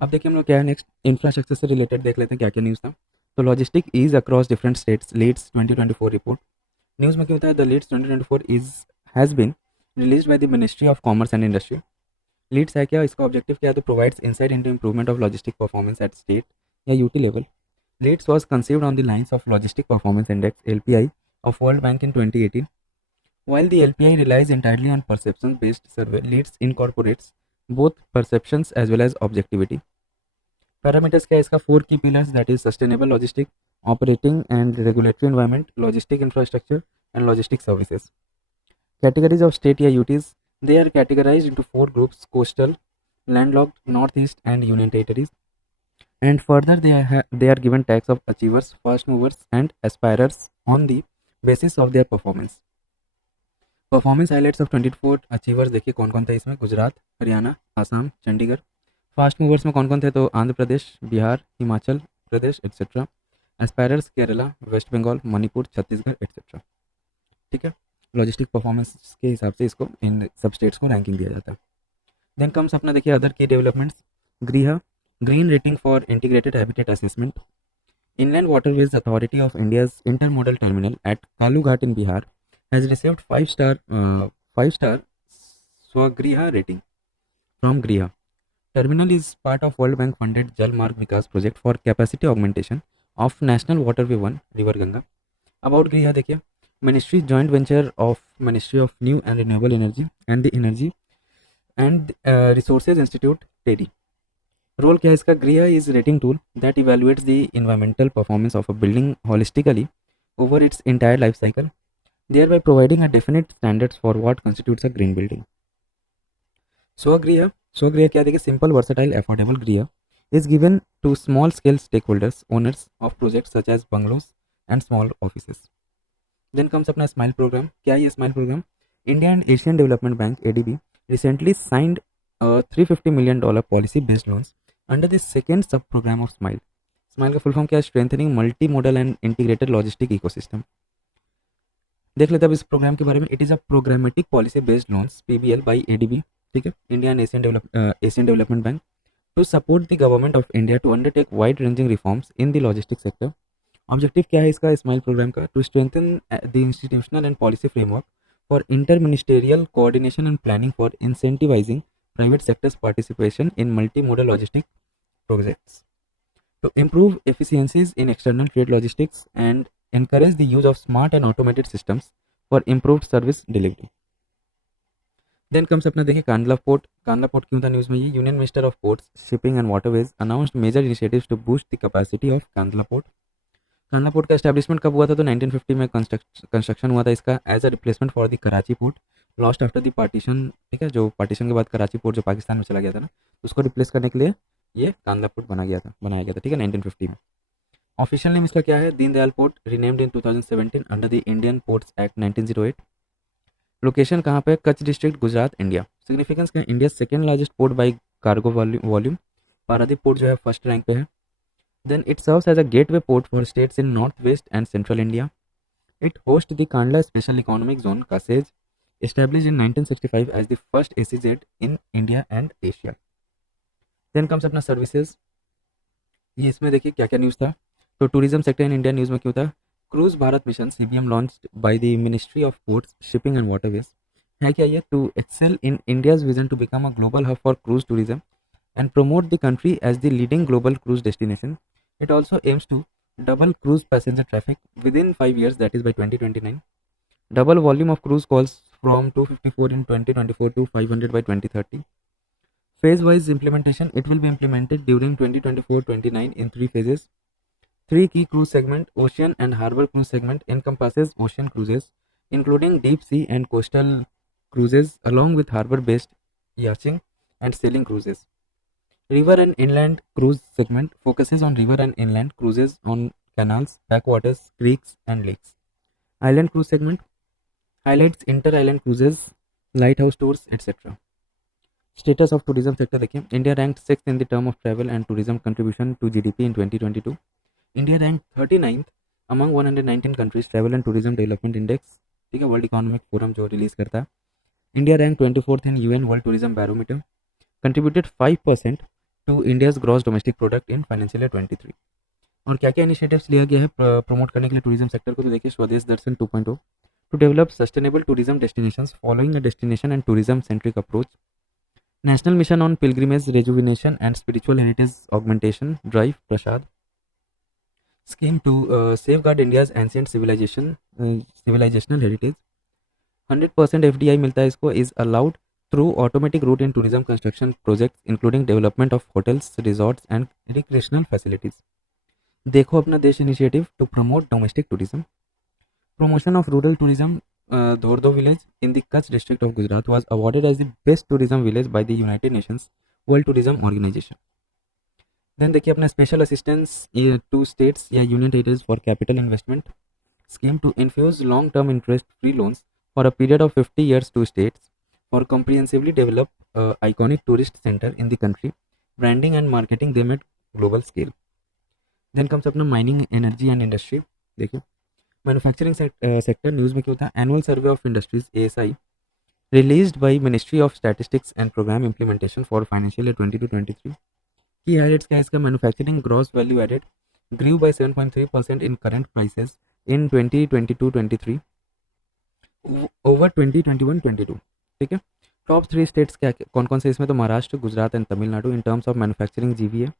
अब देखिए हम लोग क्या है नेक्स्ट इंफ्रास्ट्रक्चर से रिलेटेड देख लेते हैं क्या क्या न्यूज़ था। तो logistic is across different states LEADS 2024 report. News में क्या होता है, the LEADS 2024 is has been released by the ministry of Commerce and Industry. LEADS है क्या, इसका ऑब्जेक्टिव क्या है, तो provides insight into improvement of logistic performance at state या UT level. LEADS was conceived on the lines of logistic performance index LPI of World Bank in 2018. While the LPI relies entirely on perception-based survey, Leads incorporates both perceptions as well as objectivity. Parameters क्या है इसका, four की pillars, that is sustainable logistic, operating and regulatory environment, logistic infrastructure and logistic services. Categories of state या UTs, they are categorized into four groups: coastal, landlocked, northeast and union territories. And further they are given tags of achievers, fast movers and aspirers on the basis of their performance. Performance highlights of 24 achievers देखिए कौन कौन थे इसमें, Gujarat, Haryana, Assam, Chandigarh. Fast movers में कौन कौन थे, तो Andhra Pradesh, Bihar, Himachal Pradesh etcetera. Aspirers Kerala, West Bengal, Manipur, Chhattisgarh etcetera. ठीक है, लॉजिस्टिक परफॉर्मेंस के हिसाब से इसको इन सब स्टेट्स को रैंकिंग दिया जाता है। देन कम्स अपना देखिए अदर की डेवलपमेंट्स। गृह green rating for integrated habitat assessment. Inland Waterways Authority of India's intermodal terminal at Kalughat in Bihar has received five star Swagriha rating from Griha. Terminal is part of World Bank funded Jal Marg Vikas project for capacity augmentation of National Waterway 1 River Ganga. About Griha देखिए, Ministry joint venture of Ministry of New and Renewable Energy and the Energy and Resources Institute TEDI. Role क्या है इसका, गृह is rating tool that evaluates the environmental performance of a building holistically over its entire life cycle, thereby providing a definite standards for what constitutes a green building. स्वगृह क्या देखिए, simple versatile affordable गृह is given to small scale stakeholders, owners of projects such as bungalows and small offices. Then comes अपना SMILE program. क्या है ये SMILE program, India and Asian Development Bank ADB recently signed a $350 million policy based loans under the second sub program of SMILE. SMILE का full form क्या है, strengthening multi modal and integrated logistic ecosystem. देख लेते हैं अब इस program के बारे में। It is a programmatic policy based loans PBL by ADB, ठीक है, India and Asian Development Bank, to support the government of India to undertake wide ranging reforms in the logistic sector. Objective क्या है इसका SMILE program का, to strengthen the institutional and policy framework for inter ministerial coordination and planning for incentivising private sectors participation in multi modal logistic projects, to improve efficiencies in external trade logistics and encourage the use of smart and automated systems for improved service delivery. Then comes अपना देखिए Kandla port. Kandla port क्यों था news में, ये union minister of ports shipping and waterways announced major initiatives to boost the capacity of Kandla port. Kandla port का establishment कब हुआ था, तो 1950 में कंस्ट्रक्शन हुआ था इसका as a replacement for the Karachi port lost after the partition. ठीक है, जो पार्टीशन के बाद कराची पोर्ट जो पाकिस्तान में चला गया था ना, उसको रिप्लेस करने के लिए ये कांडला पोर्ट बनाया गया था, ठीक है, 1950 में। ऑफिशियल नेम इसका क्या है, Deendayal port, renamed in 2017 under the Indian ports act 1908। Location कहाँ पे, Kutch district, Gujarat, India. Significance क्या है, India second largest port by cargo volume. Paradip port जो है फर्स्ट रैंक पे है। Then it serves as a gateway port for states in north west and central India. It host the Kandla special economic zone KASEZ, established in 1965 as the first SEZ in India and Asia. Then comes अपना services. ये इसमें देखिए क्या क्या news था। तो tourism sector in India news में क्यों था, cruise Bharat mission CBM launched by the ministry of ports shipping and waterways. है क्या ये, to excel in India's vision to become a global hub for cruise tourism and promote the country as the leading global cruise destination. It also aims to double cruise passenger traffic within 5 years, that is by 2029. Double volume of cruise calls from 254 in 2024 to 500 by 2030. Phase wise implementation, it will be implemented during 2024-29 in 3 phases. 3 key cruise segment, ocean and harbor cruise segment encompasses ocean cruises including deep sea and coastal cruises along with harbor based yachting and sailing cruises. River and inland cruise segment focuses on river and inland cruises on canals, backwaters, creeks and lakes. Island cruise segment highlights inter-island cruises, lighthouse tours, etc. Status of tourism sector देखिए, India ranked 6th in the term of travel and tourism contribution to GDP in 2022. India ranked 39th among 119 countries travel and tourism development index, ठीक है, world economic forum जो release करता है। India ranked 24th in UN World Tourism Barometer, contributed 5% to India's gross domestic product in financial year 23. और क्या क्या initiatives लिया गया है प्रमोट करने के लिए टूरिज्म सेक्टर को, तो देखिए Swadesh Darshan 2.0 to develop sustainable tourism destinations following a destination and tourism centric approach, national mission on pilgrimage rejuvenation and spiritual heritage augmentation drive Prasad, scheme to safeguard India's ancient civilizational heritage, 100% FDI मिलता है इसको, is allowed through automatic route in tourism construction projects including development of hotels, resorts and recreational facilities. देखो अपना देश initiative to promote domestic tourism. Promotion of rural tourism. Dhordo village in the Kutch district of Gujarat was awarded as the best tourism village by the United Nations World Tourism Organization. Then देखिए अपना special assistance to states या union territories for capital investment scheme to infuse long term interest free loans for a period of 50 years to states for comprehensively develop iconic tourist center in the country, branding and marketing them at global scale. Then comes अपना mining energy and industry. देखिए manufacturing sector news में क्या होता है, annual survey of industries ASI released by ministry of statistics and programme implementation for financial year 22-23. Key highlights क्या है इसका, manufacturing gross value added grew by 7.3% in current prices in 2022-23 over 2021-22. ठीक है. Top 3 states क्या कौन कौन से इसमें, तो Maharashtra, Gujarat and Tamil Nadu in terms of manufacturing GVA.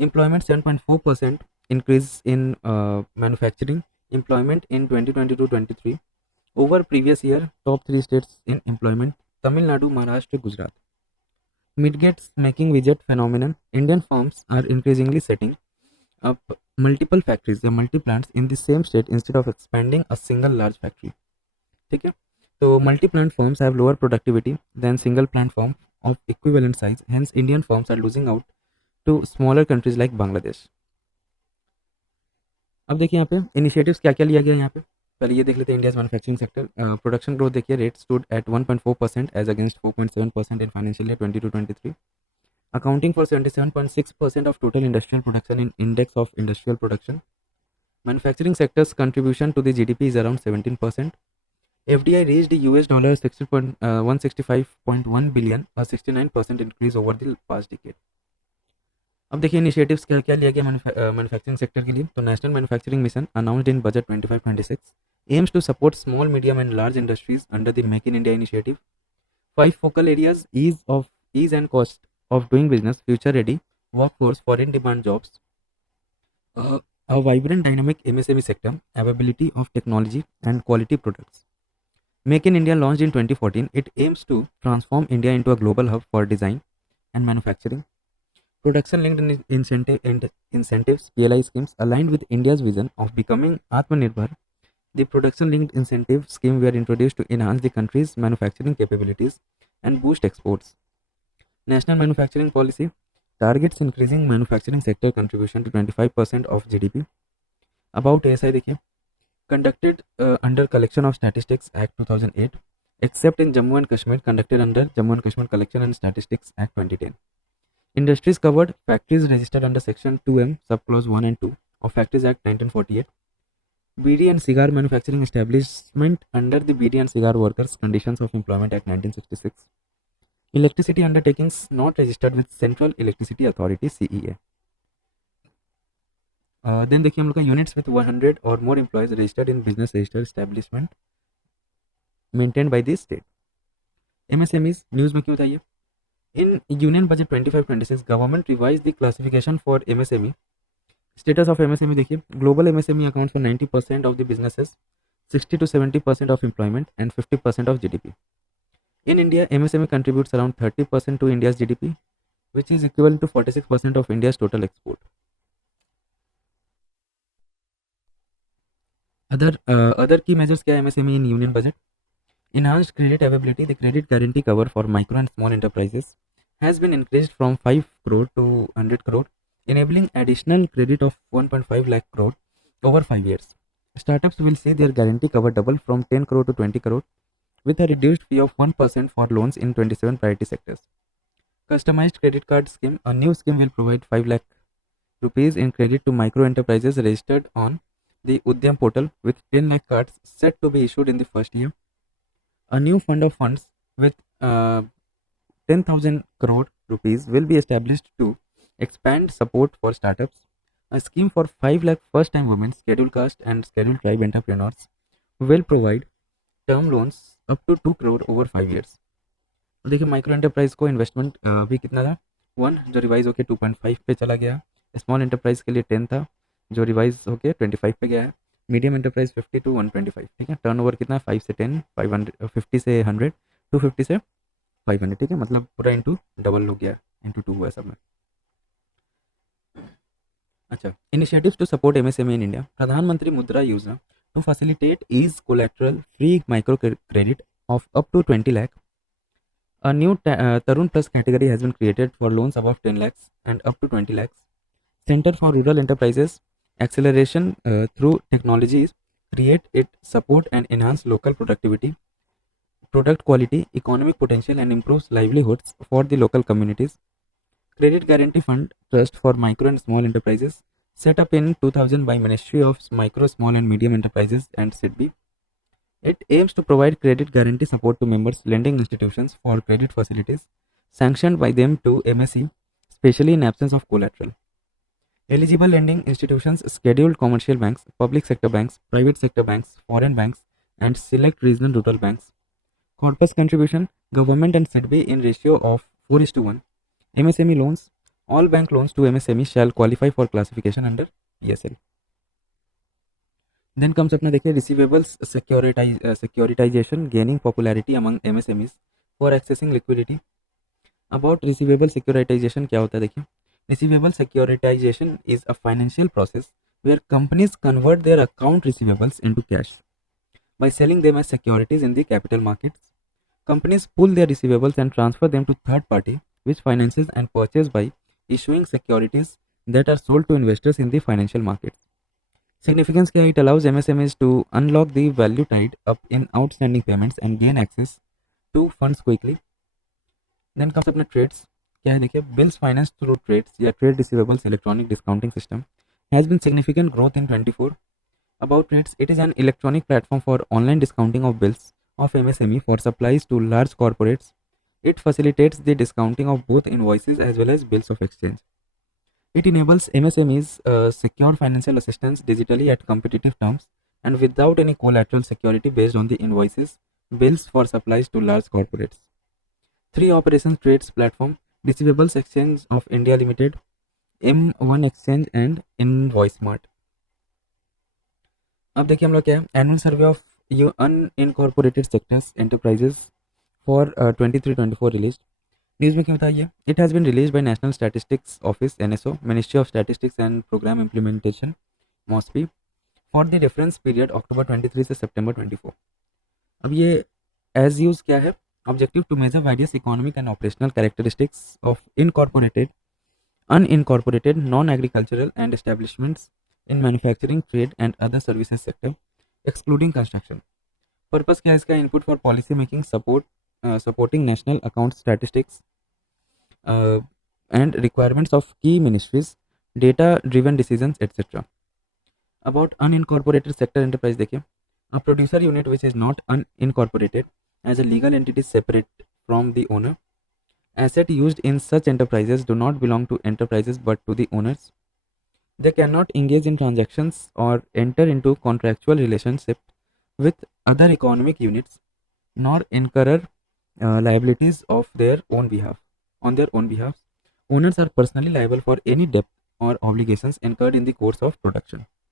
Employment 7.4% increase in manufacturing employment in 2022-23 over previous year. Top 3 states in employment Tamil Nadu, Maharashtra, Gujarat. Midgets making widget phenomenon. Indian firms are increasingly setting up multiple factories, the multi plants in the same state instead of expanding a single large factory. ठीक है. तो multi plant firms have lower productivity than single plant firm of equivalent size. Hence, Indian firms are losing out to smaller countries like Bangladesh. अब देखिए यहाँ पे initiatives क्या क्या लिया गया यहाँ पे. पहले ये देख लेते हैं India's manufacturing sector. Production growth देखिए, rate stood at 1.4% as against 4.7% in financial year 22-23, accounting for 77.6% of total industrial production in index of industrial production. Manufacturing sector's contribution to the GDP is around 17%. FDI reached $165.1 billion, a 69% increase over the past decade. अब देखिए initiatives क्या क्या लिया गया manufacturing sector के लिए. तो national manufacturing mission announced in budget 25-26 aims to support small, medium and large industries under the Make in India initiative. 5 focal areas: ease and cost of doing business, future ready workforce for in demand jobs, a vibrant dynamic MSME sector, availability of technology and quality products. Make in India launched in 2014, it aims to transform India into a global hub for design and manufacturing. Production linked incentives PLI schemes aligned with India's vision of becoming Atmanirbhar. The production linked incentive scheme were introduced to enhance the country's manufacturing capabilities and boost exports. National manufacturing policy targets increasing manufacturing sector contribution to 25% of GDP. About ASI देखिए, conducted under Collection of Statistics Act 2008, except in Jammu and Kashmir, conducted under Jammu and Kashmir Collection and Statistics Act 2010. Industries covered: factories registered under Section 2M, Subclause 1 and 2 of Factories Act 1948. BD and Cigar Manufacturing Establishment under the BD and Cigar Workers Conditions of Employment Act 1966. Electricity undertakings not registered with Central Electricity Authority CEA. Then देखिए हम लोग का units with 100 or more employees registered in business register establishment maintained by the state. MSMEs news में क्यों था ये. In Union Budget 25-26, government revised the classification for MSME. Status of MSME देखिए, global MSME accounts for 90% of the businesses, 60 to 70% of employment and 50% of GDP. In India, MSME contributes around 30% to India's GDP, which is equivalent to 46% of India's total export. Other key measures क्या है MSME in Union Budget? Enhanced credit availability. The credit guarantee cover for micro and small enterprises has been increased from 5 crore to 100 crore, enabling additional credit of 1.5 lakh crore over 5 years. Startups will see their guarantee cover double from 10 crore to 20 crore with a reduced fee of 1% for loans in 27 priority sectors. Customized credit card scheme. A new scheme will provide 5 lakh rupees in credit to micro enterprises registered on the Udyam portal, with 10 lakh cards set to be issued in the first year. A new fund of funds with 10,000 crore rupees will be established to expand support for startups. A scheme for 5 lakh first time women, scheduled caste and scheduled tribe entrepreneurs will provide term loans up to 2 crore over 5 years. तो देखिए micro enterprise को investment भी कितना था 1 जो revise होकर 2.5 पे चला गया। स्मॉल एंटरप्राइज के लिए 10 था जो रिवाइज होकर 25 पे गया है। मीडियम एंटरप्राइज 50 to 125, ठीक है। टर्नओवर कितना है 5 से 10, 500, 50 से 100, 250 से 500, ठीक है। मतलब पूरा इंटू डबल हो गया, इंटू 2 हुआ सब में। अच्छा, initiatives to support MSME in India. Pradhan Mantri Mudra Yojana to facilitate ease collateral free micro credit of up to 20 lakh. A new Tarun Plus category has been created for loans above 10 lakhs and up to 20 lakhs. Center for Rural Enterprises acceleration through technologies create it, support and enhance local productivity, product quality, economic potential and improves livelihoods for the local communities. Credit Guarantee Fund Trust for Micro and Small Enterprises set up in 2000 by Ministry of Micro, Small and Medium Enterprises and SIDBI. It aims to provide credit guarantee support to members lending institutions for credit facilities sanctioned by them to MSE, especially in absence of collateral. Eligible lending institutions, scheduled commercial banks, public sector banks, private sector banks, foreign banks, and select regional rural banks. Corpus contribution, government and SIDBI in ratio of 4:1. MSME loans, all bank loans to MSME shall qualify for classification under PSL. Then comes अपना देखिए receivables securitization gaining popularity among MSMEs for accessing liquidity. About receivable securitization क्या होता है देखिए। Receivable securitization is a financial process where companies convert their account receivables into cash by selling them as securities in the capital markets. Companies pool their receivables and transfer them to third party which finances and purchase by issuing securities that are sold to investors in the financial markets. Significance क्या है, it allows MSMEs to unlock the value tied up in outstanding payments and gain access to funds quickly. Then comes अपना trades क्या है देखिए। bills finance through trades या trade receivables electronic discounting system has been significant growth in 24. About trades, it is an electronic platform for online discounting of bills of MSME for supplies to large corporates. It facilitates the discounting of both invoices as well as bills of exchange. It enables MSMEs secure financial assistance digitally at competitive terms and without any collateral security based on the invoices, bills for supplies to large corporates. 3 operations trades platform: Receivables Exchange of India Limited, M1 Exchange and Invoicemart. अब देखिए हम लोग क्या है, annual survey of unincorporated sectors enterprises for 23-24 release. News में क्या बताइए, it has been release by National Statistics Office NSO, Ministry of statistics and programme Implementation MOSPI for the reference period October 23 से सितंबर 24। अब ये एज यूज क्या है, objective to measure various economic and operational characteristics of incorporated, unincorporated, non agricultural and establishments in manufacturing, trade and other services sector excluding construction. Purpose क्या है इसका, input for policy making, supporting national account statistics and requirements of key ministries, data driven decisions etc. About unincorporated sector enterprise देखिए, a producer unit which is not unincorporated as a legal entity separate from the owner. Asset used in such enterprises do not belong to enterprises but to the owners. They cannot engage in transactions or enter into contractual relationship with other economic units, nor incur liabilities of their own behalf. On their own behalf, owners are personally liable for any debt or obligations incurred in the course of production.